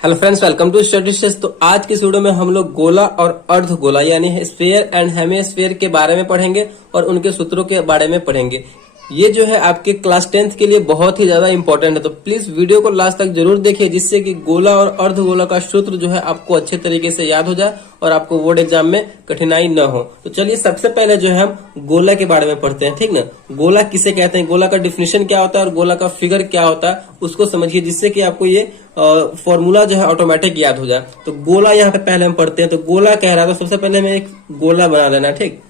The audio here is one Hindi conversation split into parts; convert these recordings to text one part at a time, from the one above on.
Hello friends, welcome to studies. तो आज की इस वीडियो में हम लोग गोला और अर्धगोला यानी स्फीयर एंड हेमिस्फीयर के बारे में पढ़ेंगे और उनके सूत्रों के बारे में पढ़ेंगे। ये जो है आपके क्लास 10th के लिए बहुत ही ज्यादा इंपॉर्टेंट है, तो प्लीज वीडियो को लास्ट तक जरूर देखिए, जिससे कि गोला और अर्धगोला का सूत्र जो है आपको अच्छे तरीके से याद हो जाए और आपको बोर्ड एग्जाम में कठिनाई न हो। तो चलिए सबसे पहले जो है हम गोला के बारे में पढ़ते हैं, ठीक ना। गोला किसे कहते हैं, गोला का डिफिनेशन क्या होता है और गोला का फिगर क्या होता है उसको समझिए, जिससे कि आपको ये फॉर्मूला जो है ऑटोमेटिक याद हो जाए। तो गोला यहाँ पे पहले हम पढ़ते हैं। तो गोला कह रहा है, तो सबसे पहले हमें एक गोला बना लेना, ठीक।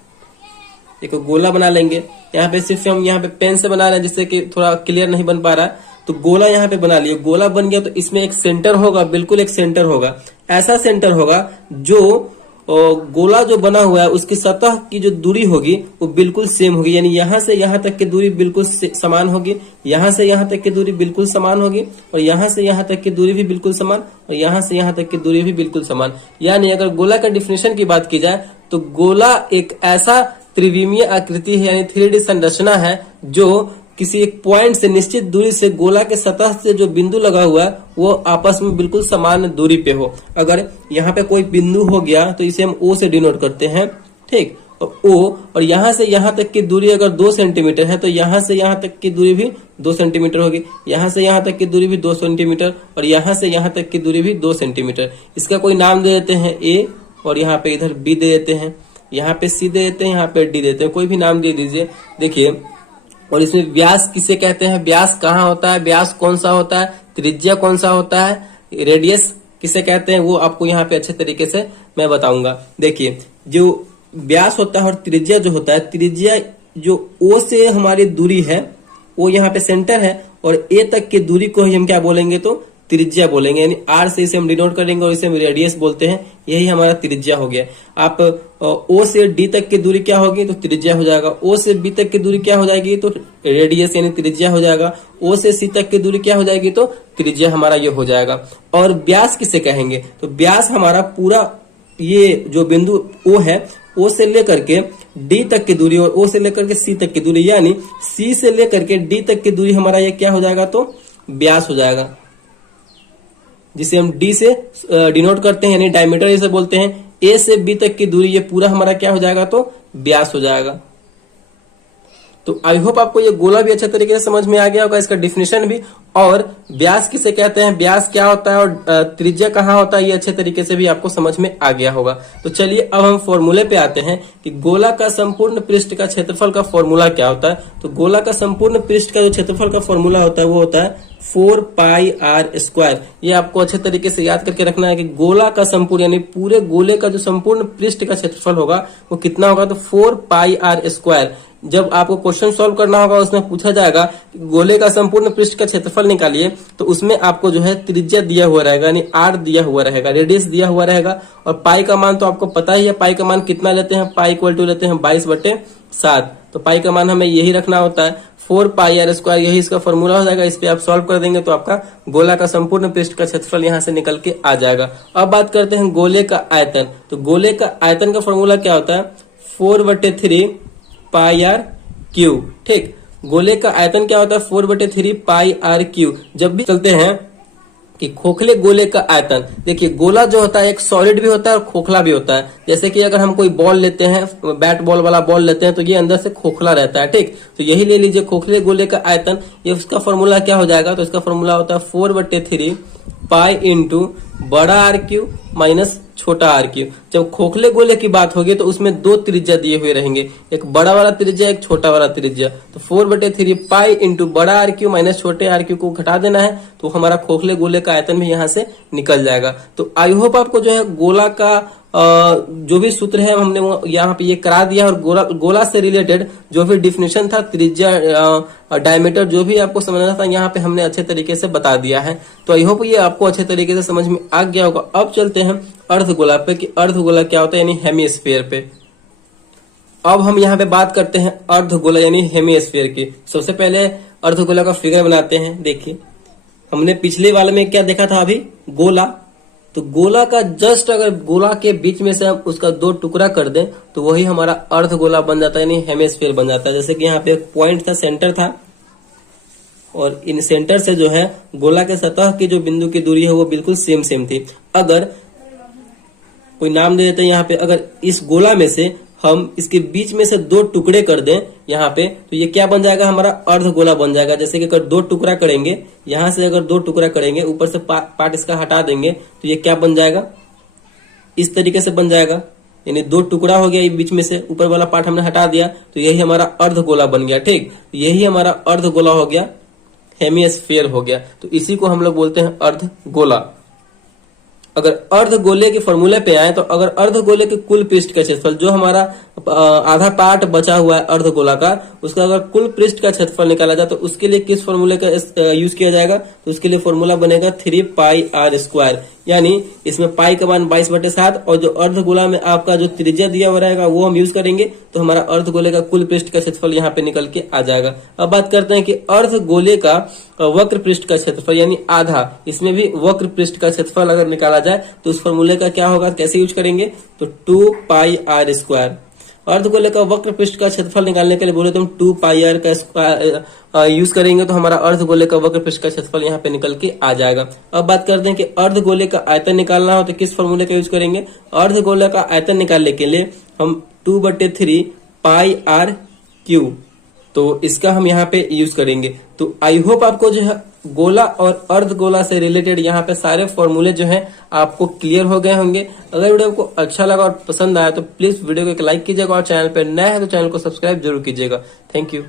एक गोला बना लेंगे। यहाँ पे सिर्फ हम यहाँ पे पेन से बना रहे हैं, जिससे कि थोड़ा क्लियर नहीं बन पा रहा है। तो गोला यहाँ पे बना लिए, गोला बन गया। तो इसमें एक सेंटर होगा, बिल्कुल एक सेंटर होगा। ऐसा सेंटर होगा जो गोला जो बना हुआ है उसकी सतह की जो दूरी होगी वो बिल्कुल सेम होगी, यानी यहाँ से यहाँ तक की दूरी बिल्कुल समान होगी, यहाँ से यहाँ तक की दूरी बिल्कुल समान होगी, और यहाँ से यहाँ तक की दूरी भी बिल्कुल समान, और यहाँ से यहाँ तक की दूरी भी बिल्कुल समान। यानी अगर गोला का डिफिनेशन की बात की जाए तो गोला एक ऐसा त्रिविमीय आकृति है, यानी 3D संरचना है, जो किसी एक पॉइंट से निश्चित दूरी से गोला के सतह से जो बिंदु लगा हुआ है वो आपस में बिल्कुल समान दूरी पे हो। अगर यहाँ पे कोई बिंदु हो गया तो इसे हम O से डिनोट करते हैं, ठीक। और O, और यहाँ से यहाँ तक की दूरी अगर 2 सेंटीमीटर है तो यहाँ से यहाँ तक की दूरी भी 2 सेंटीमीटर होगी, यहाँ से यहाँ तक की दूरी भी 2 सेंटीमीटर, और यहाँ से यहाँ तक की दूरी भी 2 सेंटीमीटर। इसका कोई नाम दे देते हैं A, और यहाँ पे इधर B दे देते हैं, यहाँ पे C दे देते हैं, यहाँ पे D देते हैं, कोई भी नाम दे दीजिए। देखिए, और इसमें व्यास किसे कहते हैं, व्यास कहाँ होता है, व्यास कौन सा होता है, त्रिज्या कौन सा होता है, रेडियस किसे कहते हैं, वो आपको यहाँ पे अच्छे तरीके से मैं बताऊंगा। देखिए, जो व्यास होता है और त्रिज्या जो होता है, त्रिज्या जो O से हमारी दूरी है, वो यहाँ पे सेंटर है, और A तक की दूरी को ही हम क्या बोलेंगे, तो त्रिज्या बोलेंगे। यानी R से इसे हम डिनोट करेंगे और इसे हम रेडियस बोलते हैं, यही हमारा त्रिज्या हो गया। आप O से D तक की दूरी क्या होगी, तो त्रिज्या हो जाएगा। O से B तक की दूरी क्या हो जाएगी, तो रेडियस यानी त्रिज्या हो जाएगा। O से C तक की दूरी क्या हो जाएगी, तो त्रिज्या हमारा ये हो जाएगा। और व्यास किसे कहेंगे, तो व्यास हमारा पूरा ये जो बिंदु O है, O से लेकर के D तक की दूरी और O से लेकर के C तक की दूरी, यानी C से लेकर के D तक की दूरी हमारा ये क्या हो जाएगा, तो व्यास हो जाएगा, जिसे हम D से डिनोट करते हैं, यानी डायमीटर इसे बोलते हैं। A से B तक की दूरी ये पूरा हमारा क्या हो जाएगा, तो व्यास हो जाएगा। तो आई होप आपको ये गोला भी अच्छे तरीके से समझ में आ गया होगा, इसका डिफिनेशन भी, और व्यास किसे कहते हैं, व्यास क्या होता है, और त्रिज्या कहाँ होता है, ये अच्छे तरीके से भी आपको समझ में आ गया होगा। तो चलिए अब हम फॉर्मूले पे आते हैं कि गोला का संपूर्ण पृष्ठ का क्षेत्रफल का फॉर्मूला क्या होता है। तो गोला का संपूर्ण पृष्ठ का जो क्षेत्रफल का फॉर्मूला होता है वो होता है 4πr²। ये आपको अच्छे तरीके से याद करके रखना है कि गोला का संपूर्ण यानी पूरे गोले का जो संपूर्ण पृष्ठ का क्षेत्रफल होगा वो कितना होगा, तो 4πr²। जब आपको क्वेश्चन सॉल्व करना होगा उसमें पूछा जाएगा कि गोले का संपूर्ण पृष्ठ का क्षेत्रफल निकालिए, तो उसमें आपको जो है त्रिज्या दिया हुआ रहेगा, यानी R दिया हुआ रहेगा, रेडियस दिया हुआ रहेगा, और पाई का मान तो आपको पता ही है। पाई का मान कितना लेते हैं, पाई इक्वल टू लेते हैं 22/7। तो पाई का मान हमें यही रखना होता है, 4πr², यही इसका फॉर्मूला हो जाएगा। इस पे आप सॉल्व कर देंगे तो आपका गोला का संपूर्ण पृष्ठ का क्षेत्रफल यहाँ से निकल के आ जाएगा। अब बात करते हैं गोले का आयतन। तो गोले का आयतन का फॉर्मूला क्या होता है, 4/3πr³, ठीक। गोले का आयतन क्या होता है, 4/3πr³। जब भी चलते हैं कि खोखले गोले का आयतन, देखिए गोला जो होता है एक सॉलिड भी होता है और खोखला भी होता है। जैसे कि अगर हम कोई बॉल लेते हैं, बैट बॉल वाला बॉल लेते हैं, तो ये अंदर से खोखला रहता है, ठीक। तो यही ले लीजिए खोखले गोले का आयतन। ये उसका फॉर्मूला क्या हो जाएगा, तो इसका फॉर्मूला होता है 4/3π इंटू बड़ा R³ माइनस छोटा R³। जब खोखले गोले की बात होगी तो उसमें 2 त्रिज्या दिए हुए रहेंगे, एक बड़ा वाला त्रिज्या, एक छोटा वाला त्रिज्या। तो 4/3π इंटू बड़ा R³ माइनस छोटे R³ को घटा देना है, तो हमारा खोखले गोले का आयतन भी यहाँ से निकल जाएगा। तो आई होप आपको जो है गोला का जो भी सूत्र है हमने वो यहाँ पे ये करा दिया, और गोला से रिलेटेड जो भी डिफिनेशन था, त्रिज्या, डायमीटर, जो भी आपको समझना था यहाँ पे हमने अच्छे तरीके से बता दिया है। तो आई होप ये आपको अच्छे तरीके से समझ में आ गया होगा। अब चलते हैं अर्धगोला पे कि अर्धगोला क्या होता है, यानी हेमिस्फीयर पे। अब हम यहाँ पे बात करते हैं अर्धगोला यानी हेमिस्फीयर की। सबसे पहले अर्धगोला का फिगर बनाते हैं। देखिए, हमने पिछले वाले में क्या देखा था, अभी गोला। तो गोला का जस्ट अगर गोला के बीच में से हम उसका 2 टुकड़ा कर दें तो वही हमारा अर्धगोला बन जाता है, यानी हेमिस्फीयर बन जाता है। जैसे कि यहाँ पे एक पॉइंट था, सेंटर था, और इन सेंटर से जो है गोला के सतह की जो बिंदु की दूरी है वो बिल्कुल सेम थी। अगर कोई नाम दे देते हैं यहाँ पे, अगर इस गोला में से हम इसके बीच में से 2 टुकड़े कर दें यहाँ पे, तो ये क्या बन जाएगा, हमारा अर्ध गोला बन जाएगा। जैसे कि अगर 2 टुकड़ा करेंगे, यहां से अगर 2 टुकड़ा करेंगे, ऊपर से पार्ट इसका हटा देंगे, तो ये क्या बन जाएगा, इस तरीके से बन जाएगा। यानी 2 टुकड़ा हो गया, ये बीच में से ऊपर वाला पार्ट हमने हटा दिया, तो यही हमारा अर्ध गोला बन गया। ठीक, यही हमारा अर्ध गोला हो गया, हेमिस्फीयर हो गया। तो इसी को हम लोग बोलते हैं अर्ध गोला। अगर अर्ध गोले के फॉर्मूले पे आए, तो अगर अर्ध गोले के कुल पृष्ठ का क्षेत्रफल, जो हमारा आधा पार्ट बचा हुआ है अर्ध गोला का, उसका अगर कुल पृष्ठ का क्षेत्रफल निकाला जाए तो उसके लिए किस फॉर्मूले का यूज किया जाएगा, तो उसके लिए फॉर्मूला बनेगा 3πr²। यानी इसमें पाई का मान 22/7 और जो अर्ध गोला में आपका जो त्रिज्या दिया हुआ रहेगा वो हम यूज करेंगे, तो हमारा अर्ध गोले का कुल पृष्ठ का क्षेत्रफल यहाँ पे निकल के आ जाएगा। अब बात करते हैं कि अर्ध गोले का वक्र पृष्ठ का क्षेत्रफल यानी आधा, इसमें भी वक्र पृष्ठ का क्षेत्रफल अगर निकाला जाए तो उस फॉर्मूले का क्या होगा, कैसे यूज करेंगे, तो 2πr²। अर्धगोले का वक्र पृष्ठ का क्षेत्रफल निकालने के लिए बोले तो हम 2πr का यूज करेंगे, तो हमारा अर्धगोले का वक्र पृष्ठ का क्षेत्रफल यहाँ पे निकल के आ जाएगा। अब बात करते हैं कि अर्धगोले का आयतन निकालना हो तो किस फॉर्मूले का यूज करेंगे। अर्धगोले का आयतन निकालने के लिए हम 2/3πr³, तो इसका हम यहाँ पे यूज करेंगे। तो आई होप आपको जो है गोला और अर्ध गोला से रिलेटेड यहाँ पे सारे फॉर्मूले जो हैं आपको क्लियर हो गए होंगे। अगर वीडियो आपको अच्छा लगा और पसंद आया तो प्लीज वीडियो को एक लाइक कीजिएगा और चैनल पे नया है तो चैनल को सब्सक्राइब जरूर कीजिएगा। Thank you.